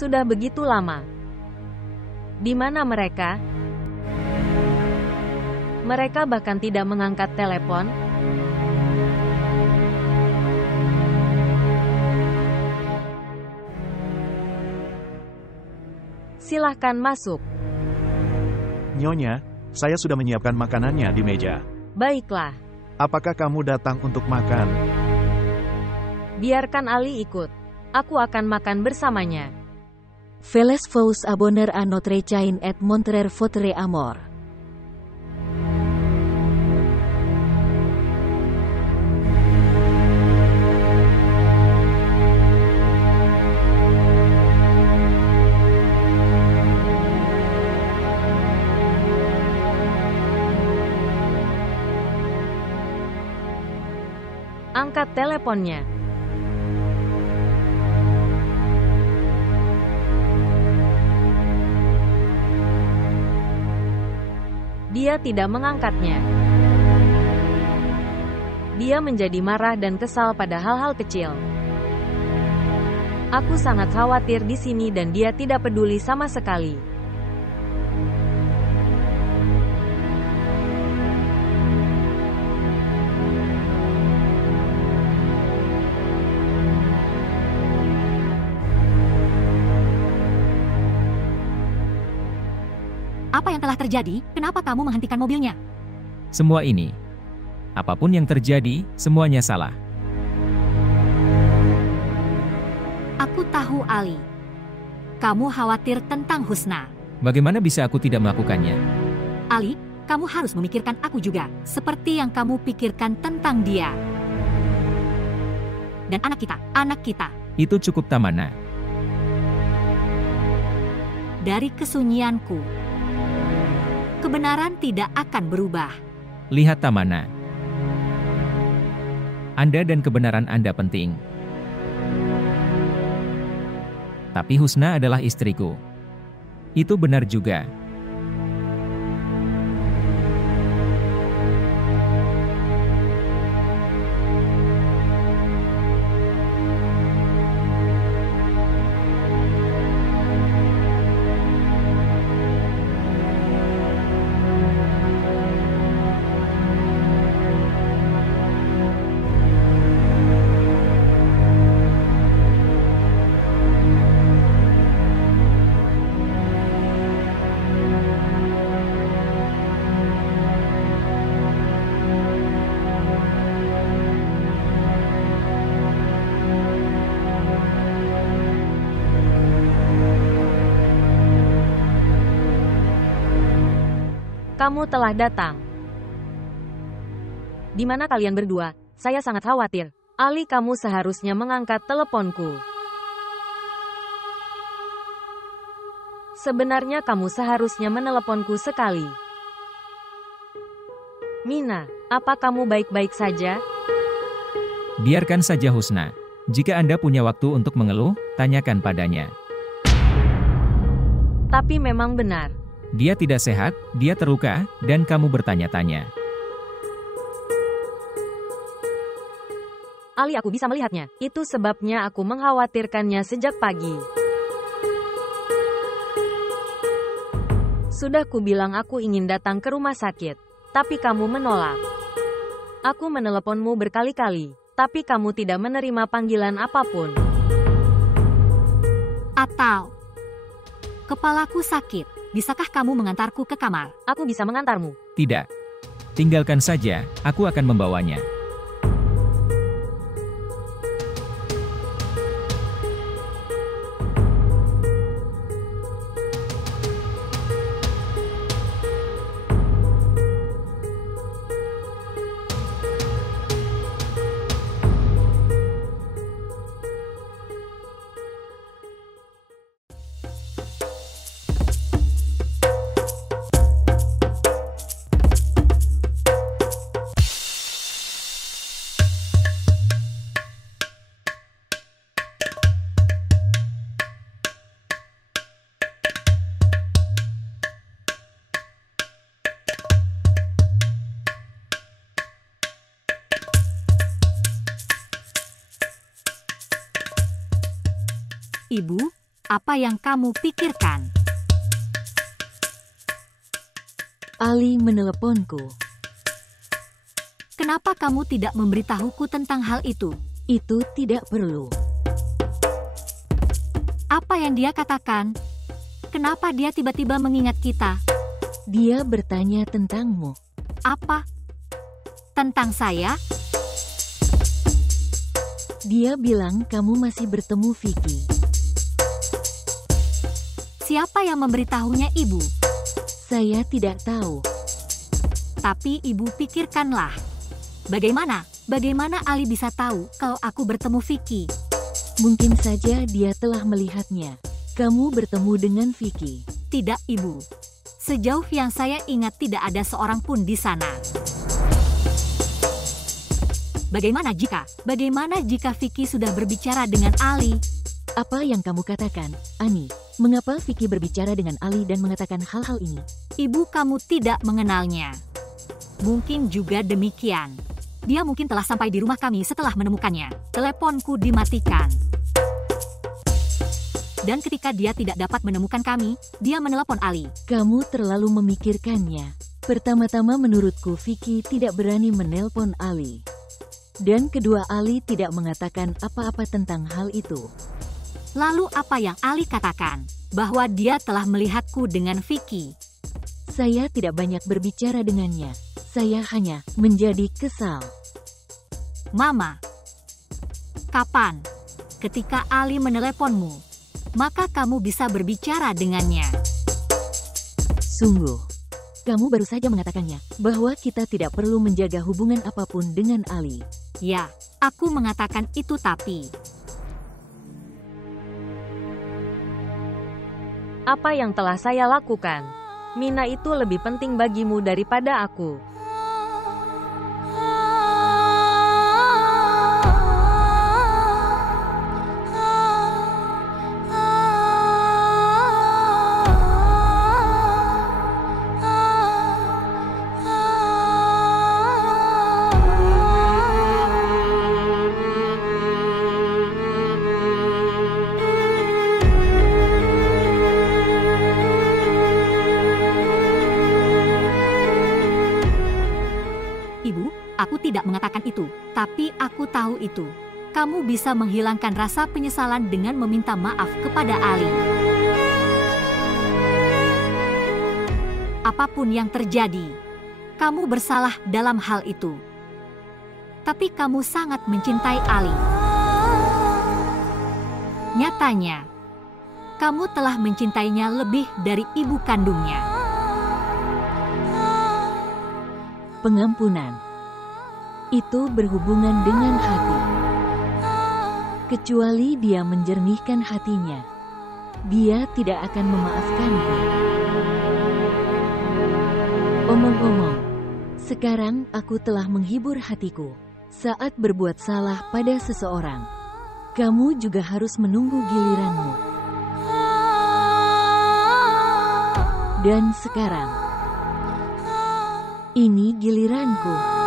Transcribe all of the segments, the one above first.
Sudah begitu lama. Di mana mereka? Mereka bahkan tidak mengangkat telepon. Silahkan masuk. Nyonya, saya sudah menyiapkan makanannya di meja. Baiklah. Apakah kamu datang untuk makan? Biarkan Ali ikut. Aku akan makan bersamanya. Veles vous abonner à notre chaîne et montrer votre amour. Angkat teleponnya. Dia tidak mengangkatnya. Dia menjadi marah dan kesal pada hal-hal kecil. Aku sangat khawatir di sini dan dia tidak peduli sama sekali. Apa yang telah terjadi? Kenapa kamu menghentikan mobilnya? Semua ini. Apapun yang terjadi, semuanya salah. Aku tahu, Ali. Kamu khawatir tentang Husna. Bagaimana bisa aku tidak melakukannya? Ali, kamu harus memikirkan aku juga, seperti yang kamu pikirkan tentang dia. Dan anak kita. Itu cukup, Tamana. Dari kesunyianku, kebenaran tidak akan berubah. Lihat, Tamana. Anda dan kebenaran Anda penting. Tapi Husna adalah istriku. Itu benar juga. Kamu telah datang. Di mana kalian berdua? Saya sangat khawatir. Ali, kamu seharusnya mengangkat teleponku. Sebenarnya kamu seharusnya meneleponku sekali. Mina, apa kamu baik-baik saja? Biarkan saja Husna. Jika Anda punya waktu untuk mengeluh, tanyakan padanya. Tapi memang benar. Dia tidak sehat, dia terluka, dan kamu bertanya-tanya. Ali, aku bisa melihatnya. Itu sebabnya aku mengkhawatirkannya sejak pagi. Sudah kubilang aku ingin datang ke rumah sakit, tapi kamu menolak. Aku meneleponmu berkali-kali, tapi kamu tidak menerima panggilan apapun. Atau, kepalaku sakit. Bisakah kamu mengantarku ke kamar? Aku bisa mengantarmu. Tidak. Tinggalkan saja, aku akan membawanya. Ibu, Apa yang kamu pikirkan? Ali meneleponku. Kenapa kamu tidak memberitahuku tentang hal itu? Itu tidak perlu. Apa yang dia katakan? Kenapa dia tiba-tiba mengingat kita? Dia bertanya tentangmu. Apa? Tentang saya? Dia bilang kamu masih bertemu Vicky. Siapa yang memberitahunya ibu? Saya tidak tahu. Tapi ibu pikirkanlah. Bagaimana? Bagaimana Ali bisa tahu kalau aku bertemu Vicky? Mungkin saja dia telah melihatnya. Kamu bertemu dengan Vicky. Tidak, ibu. Sejauh yang saya ingat tidak ada seorang pun di sana. Bagaimana jika Vicky sudah berbicara dengan Ali? Apa yang kamu katakan, Ani? Mengapa Vicky berbicara dengan Ali dan mengatakan hal-hal ini? Ibu, kamu tidak mengenalnya. Mungkin juga demikian. Dia mungkin telah sampai di rumah kami setelah menemukannya. Teleponku dimatikan. Dan ketika dia tidak dapat menemukan kami, dia menelepon Ali. Kamu terlalu memikirkannya. Pertama-tama menurutku Vicky tidak berani menelpon Ali. Dan kedua, Ali tidak mengatakan apa-apa tentang hal itu. Lalu apa yang Ali katakan? Bahwa dia telah melihatku dengan Vicky. Saya tidak banyak berbicara dengannya. Saya hanya menjadi kesal. Mama, kapan? Ketika Ali meneleponmu, maka kamu bisa berbicara dengannya. Sungguh, kamu baru saja mengatakannya, bahwa kita tidak perlu menjaga hubungan apapun dengan Ali. Ya, aku mengatakan itu tapi... Apa yang telah saya lakukan? Mina itu lebih penting bagimu daripada aku. Aku tidak mengatakan itu, tapi aku tahu itu. Kamu bisa menghilangkan rasa penyesalan dengan meminta maaf kepada Ali. Apapun yang terjadi, kamu bersalah dalam hal itu. Tapi kamu sangat mencintai Ali. Nyatanya, kamu telah mencintainya lebih dari ibu kandungnya. Pengampunan itu berhubungan dengan hati. Kecuali dia menjernihkan hatinya, dia tidak akan memaafkanku. Omong-omong, sekarang aku telah menghibur hatiku. Saat berbuat salah pada seseorang, kamu juga harus menunggu giliranmu. Dan sekarang, ini giliranku.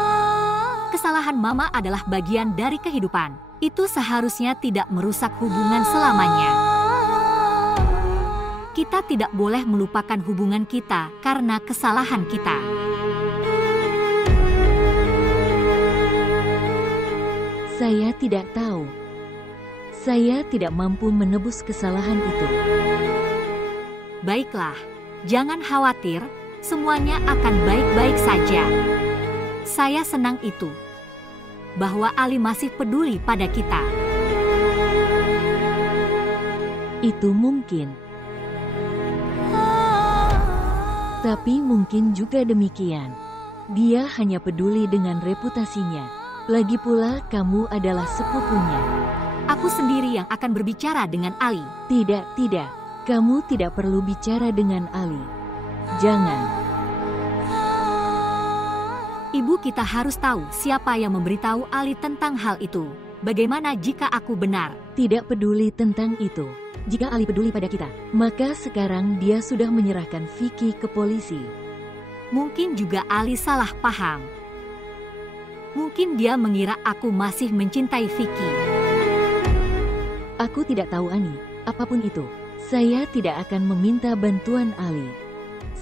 Kesalahan Mama adalah bagian dari kehidupan. Itu seharusnya tidak merusak hubungan selamanya. Kita tidak boleh melupakan hubungan kita karena kesalahan kita. Saya tidak tahu. Saya tidak mampu menebus kesalahan itu. Baiklah, jangan khawatir, semuanya akan baik-baik saja. Saya senang itu, bahwa Ali masih peduli pada kita. Itu mungkin. Tapi mungkin juga demikian. Dia hanya peduli dengan reputasinya. Lagi pula kamu adalah sepupunya. Aku sendiri yang akan berbicara dengan Ali. Tidak, tidak. Kamu tidak perlu bicara dengan Ali. Jangan. Ibu, kita harus tahu siapa yang memberitahu Ali tentang hal itu. Bagaimana jika aku benar? Tidak peduli tentang itu. Jika Ali peduli pada kita, maka sekarang dia sudah menyerahkan Vicky ke polisi. Mungkin juga Ali salah paham. Mungkin dia mengira aku masih mencintai Vicky. Aku tidak tahu, Ani. Apapun itu, Saya tidak akan meminta bantuan Ali.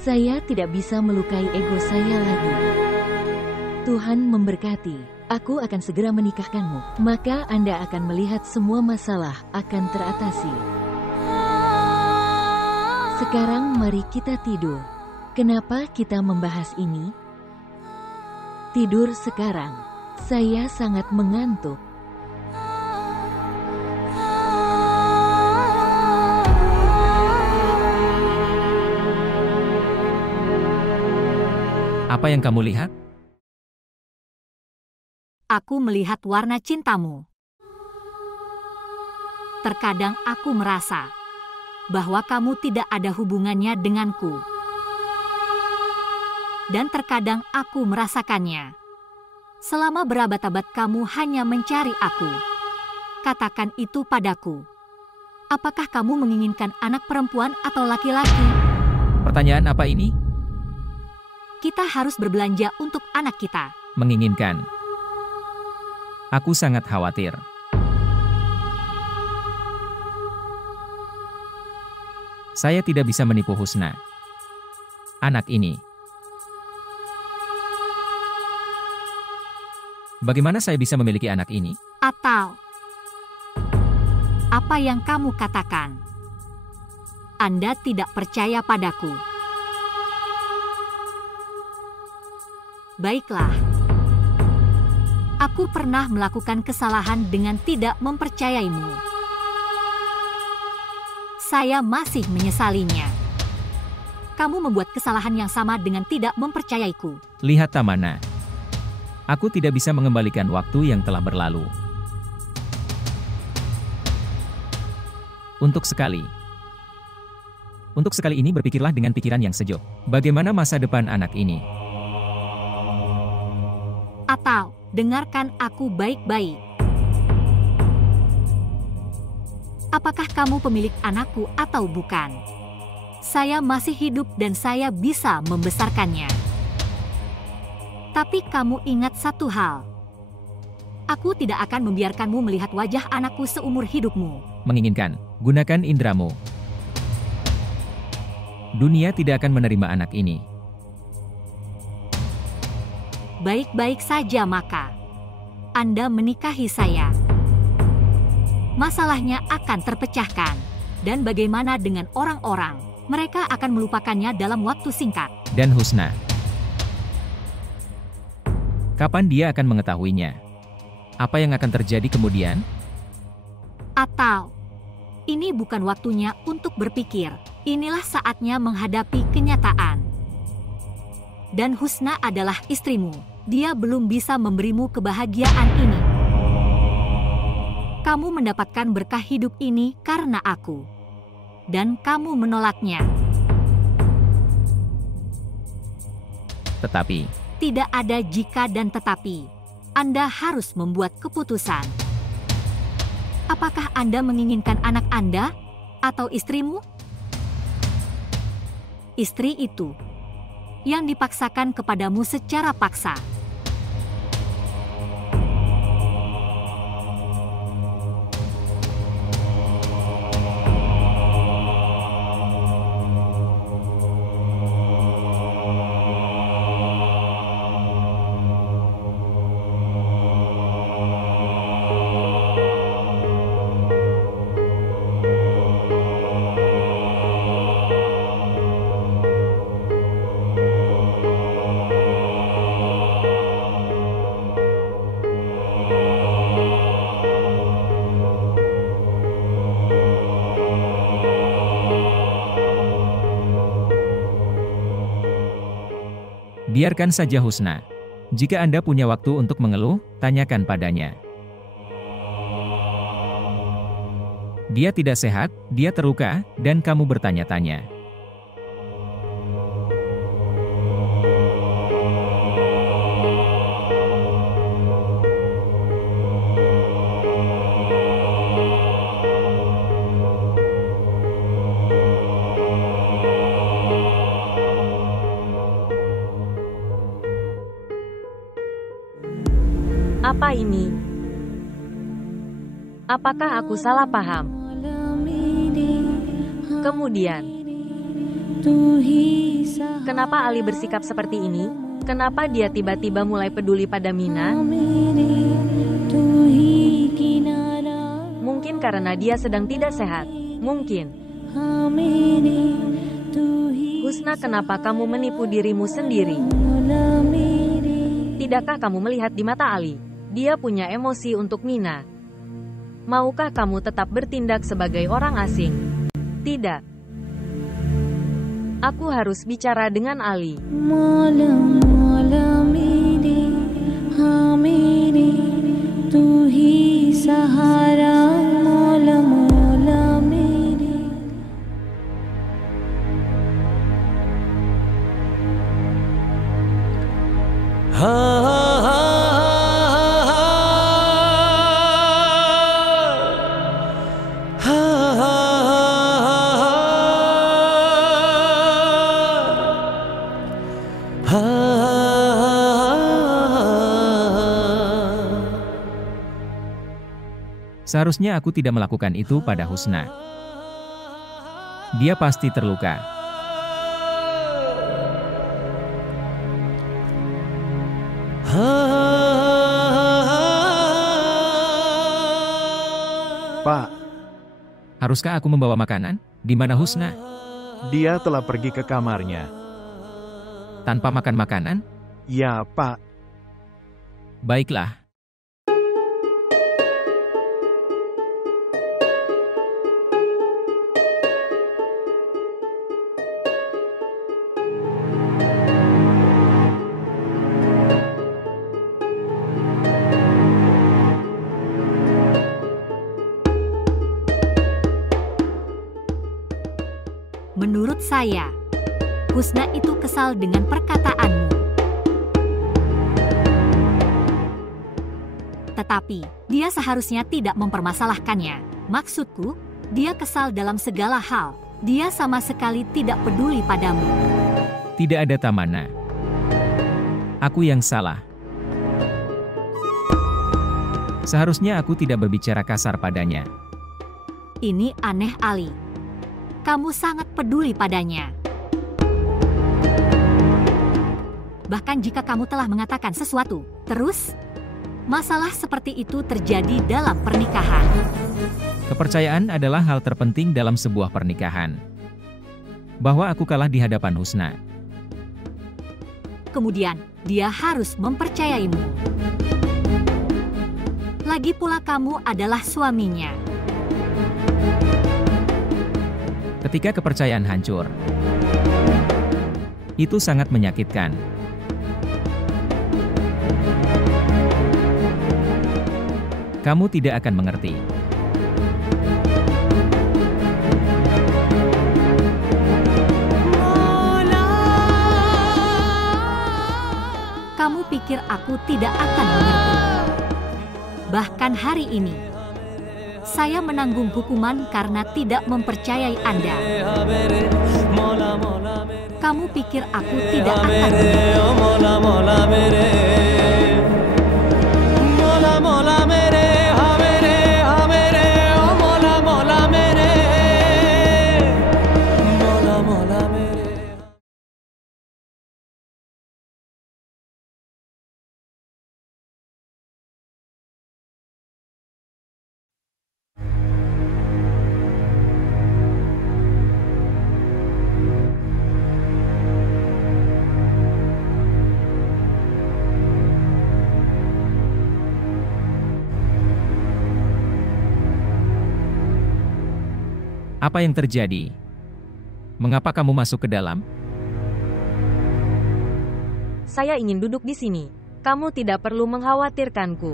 Saya tidak bisa melukai ego saya lagi. Tuhan memberkati. Aku akan segera menikahkanmu. Maka Anda akan melihat semua masalah akan teratasi. Sekarang mari kita tidur. Kenapa kita membahas ini? Tidur sekarang. Saya sangat mengantuk. Apa yang kamu lihat? Aku melihat warna cintamu. Terkadang aku merasa bahwa kamu tidak ada hubungannya denganku. Dan terkadang aku merasakannya. Selama berabad-abad kamu hanya mencari aku. Katakan itu padaku. Apakah kamu menginginkan anak perempuan atau laki-laki? Pertanyaan apa ini? Kita harus berbelanja untuk anak kita. Menginginkan. Aku sangat khawatir. Saya tidak bisa menipu Husna. Anak ini. Bagaimana saya bisa memiliki anak ini? Atau apa yang kamu katakan? Anda tidak percaya padaku. Baiklah. Aku pernah melakukan kesalahan dengan tidak mempercayaimu. Saya masih menyesalinya. Kamu membuat kesalahan yang sama dengan tidak mempercayaiku. Lihat Tamana. Aku tidak bisa mengembalikan waktu yang telah berlalu. Untuk sekali ini berpikirlah dengan pikiran yang sejuk. Bagaimana masa depan anak ini? Atau dengarkan aku baik-baik. Apakah kamu pemilik anakku atau bukan? Saya masih hidup dan saya bisa membesarkannya. Tapi kamu ingat satu hal. Aku tidak akan membiarkanmu melihat wajah anakku seumur hidupmu. Menginginkan, gunakan indramu. Dunia tidak akan menerima anak ini. Baik-baik saja maka. Anda menikahi saya. Masalahnya akan terpecahkan. Dan bagaimana dengan orang-orang? Mereka akan melupakannya dalam waktu singkat. Dan Husna. Kapan dia akan mengetahuinya? Apa yang akan terjadi kemudian? Atau, ini bukan waktunya untuk berpikir. Inilah saatnya menghadapi kenyataan. Dan Husna adalah istrimu. Dia belum bisa memberimu kebahagiaan ini. Kamu mendapatkan berkah hidup ini karena aku. Dan kamu menolaknya. Tetapi, tidak ada jika dan tetapi. Anda harus membuat keputusan. Apakah Anda menginginkan anak Anda atau istrimu? Istri itu yang dipaksakan kepadamu secara paksa. Biarkan saja Husna. Jika Anda punya waktu untuk mengeluh, tanyakan padanya. Dia tidak sehat, dia terluka, dan kamu bertanya-tanya. Apa ini? Apakah aku salah paham? Kemudian, kenapa Ali bersikap seperti ini? Kenapa dia tiba-tiba mulai peduli pada Mina? Mungkin karena dia sedang tidak sehat. Mungkin. Husna, kenapa kamu menipu dirimu sendiri? Tidakkah kamu melihat di mata Ali? Dia punya emosi untuk Mina. Maukah kamu tetap bertindak sebagai orang asing? Tidak. Aku harus bicara dengan Ali. Seharusnya aku tidak melakukan itu pada Husna. Dia pasti terluka. Pak, Haruskah aku membawa makanan? Di mana Husna? dia telah pergi ke kamarnya. Tanpa makan makanan? Ya, Pak. Baiklah. Menurut saya, Husna itu kesal dengan perkataanmu. Tetapi, dia seharusnya tidak mempermasalahkannya. Maksudku, dia kesal dalam segala hal. Dia sama sekali tidak peduli padamu. Tidak ada Tamana. Aku yang salah. Seharusnya aku tidak berbicara kasar padanya. Ini aneh, Ali. Kamu sangat peduli padanya. Bahkan jika kamu telah mengatakan sesuatu, terus, masalah seperti itu terjadi dalam pernikahan. Kepercayaan adalah hal terpenting dalam sebuah pernikahan. Bahwa aku kalah di hadapan Husna. Kemudian, dia harus mempercayaimu. Lagi pula kamu adalah suaminya. Ketika kepercayaan hancur, itu sangat menyakitkan. Kamu tidak akan mengerti. Kamu pikir aku tidak akan mengerti? Bahkan hari ini, saya menanggung hukuman karena tidak mempercayai Anda. Kamu pikir aku tidak akan mengerti? Apa yang terjadi? Mengapa kamu masuk ke dalam? Saya ingin duduk di sini. Kamu tidak perlu mengkhawatirkanku.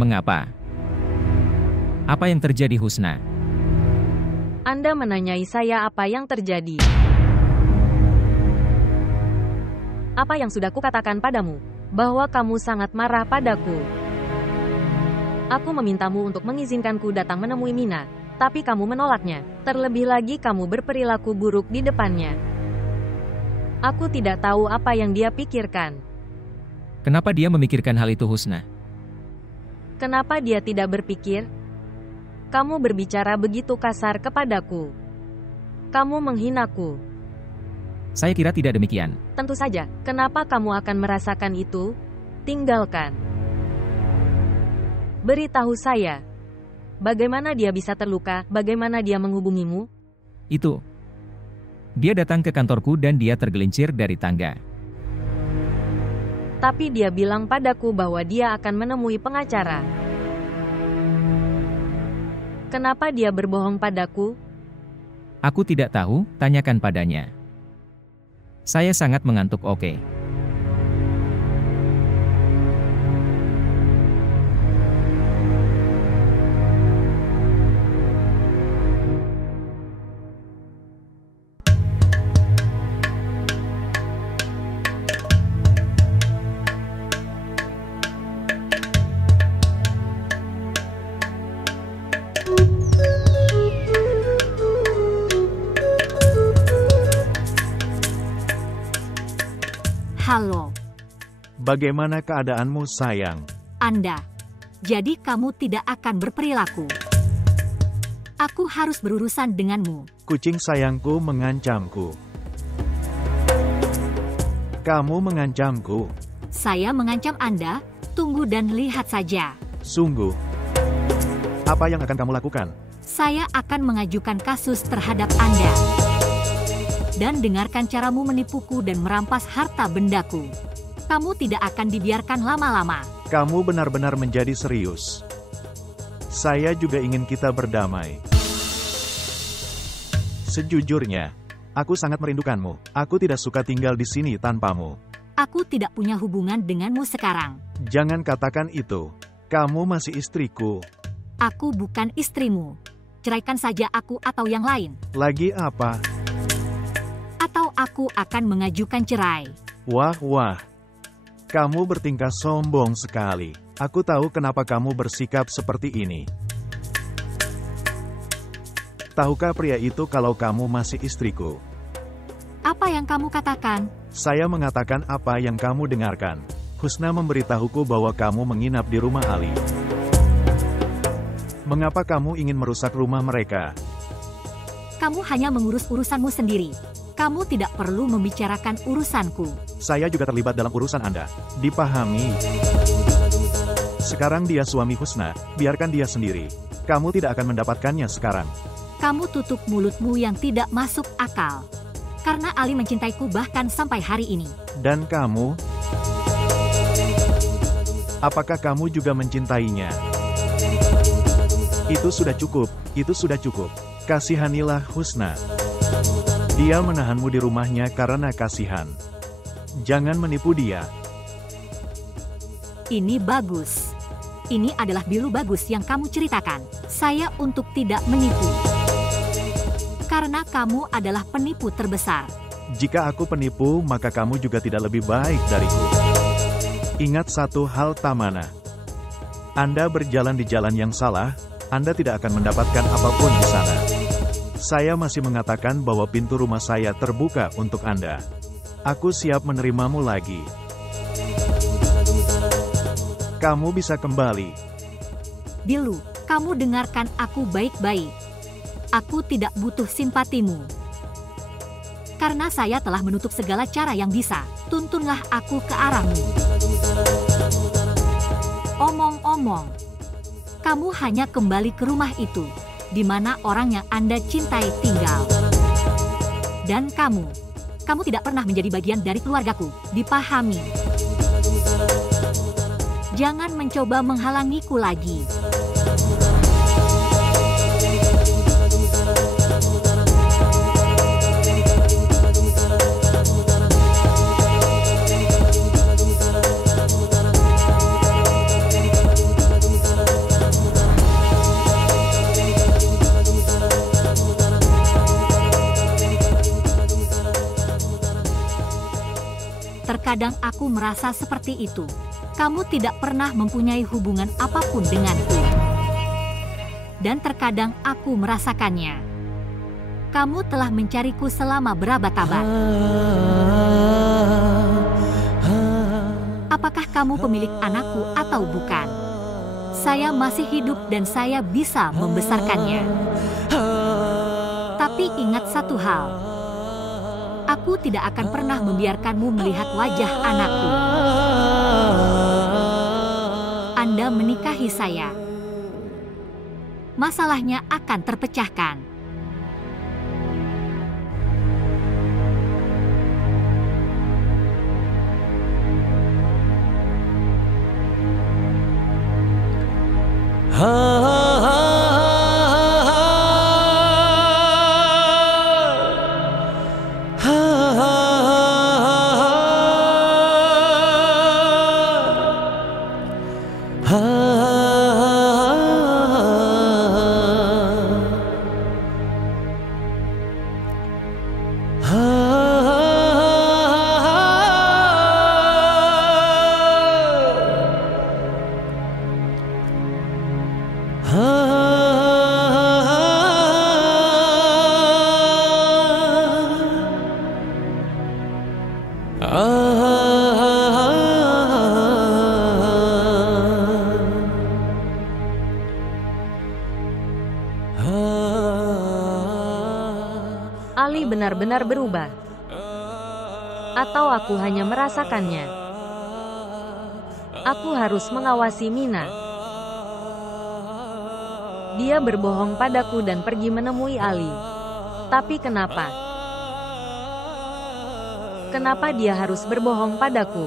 Mengapa? Apa yang terjadi, Husna? Anda menanyai saya apa yang terjadi. Apa yang sudah kukatakan padamu? Bahwa kamu sangat marah padaku. Aku memintamu untuk mengizinkanku datang menemui Mina. Tapi kamu menolaknya. Terlebih lagi kamu berperilaku buruk di depannya. Aku tidak tahu apa yang dia pikirkan. Kenapa dia memikirkan hal itu, Husna? Kenapa dia tidak berpikir? Kamu berbicara begitu kasar kepadaku. Kamu menghinaku. Saya kira tidak demikian. Tentu saja, kenapa kamu akan merasakan itu? Tinggalkan. Beritahu saya. Bagaimana dia bisa terluka? Bagaimana dia menghubungimu? Itu. Dia datang ke kantorku dan dia tergelincir dari tangga. Tapi dia bilang padaku bahwa dia akan menemui pengacara. Kenapa dia berbohong padaku? Aku tidak tahu, tanyakan padanya. Saya sangat mengantuk. Oke. Halo, Bagaimana keadaanmu, sayang? Anda. Jadi kamu tidak akan berperilaku. Aku harus berurusan denganmu. Kucing sayangku mengancamku. Kamu mengancamku. Saya mengancam Anda, tunggu dan lihat saja. Sungguh. Apa yang akan kamu lakukan? Saya akan mengajukan kasus terhadap Anda. Dan dengarkan caramu menipuku dan merampas harta bendaku. Kamu tidak akan dibiarkan lama-lama. Kamu benar-benar menjadi serius. Saya juga ingin kita berdamai. Sejujurnya, aku sangat merindukanmu. Aku tidak suka tinggal di sini tanpamu. Aku tidak punya hubungan denganmu sekarang. Jangan katakan itu. Kamu masih istriku. Aku bukan istrimu. Ceraikan saja aku atau yang lain. Lagi apa? Atau aku akan mengajukan cerai. Wah. Kamu bertingkah sombong sekali. Aku tahu kenapa kamu bersikap seperti ini. Tahukah pria itu kalau kamu masih istriku? Apa yang kamu katakan? Saya mengatakan apa yang kamu dengarkan. Husna memberitahuku bahwa kamu menginap di rumah Ali. Mengapa kamu ingin merusak rumah mereka? Kamu hanya mengurus urusanmu sendiri. Kamu tidak perlu membicarakan urusanku. Saya juga terlibat dalam urusan Anda. Dipahami. Sekarang dia suami Husna, biarkan dia sendiri. Kamu tidak akan mendapatkannya sekarang. Kamu tutup mulutmu yang tidak masuk akal. Karena Ali mencintaiku bahkan sampai hari ini. Dan kamu? Apakah kamu juga mencintainya? Itu sudah cukup. Kasihanilah Husna. Dia menahanmu di rumahnya karena kasihan. Jangan menipu dia. Ini bagus. Ini adalah bilu bagus yang kamu ceritakan. Saya untuk tidak menipu. Karena kamu adalah penipu terbesar. Jika aku penipu, maka kamu juga tidak lebih baik dariku. Ingat satu hal, Tamana. Anda berjalan di jalan yang salah, Anda tidak akan mendapatkan apapun di sana. Saya masih mengatakan bahwa pintu rumah saya terbuka untuk Anda. Aku siap menerimamu lagi. Kamu bisa kembali. Bilu, kamu dengarkan aku baik-baik. Aku tidak butuh simpatimu. Karena saya telah menutup segala cara yang bisa, tuntunlah aku ke arahmu. Omong-omong, kamu hanya kembali ke rumah itu, di mana orang yang Anda cintai tinggal. Dan kamu tidak pernah menjadi bagian dari keluargaku, dipahami. Jangan mencoba menghalangiku lagi. Terkadang aku merasa seperti itu. Kamu tidak pernah mempunyai hubungan apapun denganku. Dan terkadang aku merasakannya. Kamu telah mencariku selama berabad-abad. Apakah kamu pemilik anakku atau bukan? Saya masih hidup dan saya bisa membesarkannya. Tapi Tapi ingat satu hal. Aku tidak akan pernah membiarkanmu melihat wajah anakku. Anda menikahi saya. Masalahnya akan terpecahkan. Ali benar-benar berubah. Atau aku hanya merasakannya. Aku harus mengawasi Mina. Dia berbohong padaku dan pergi menemui Ali. Tapi kenapa? Kenapa dia harus berbohong padaku?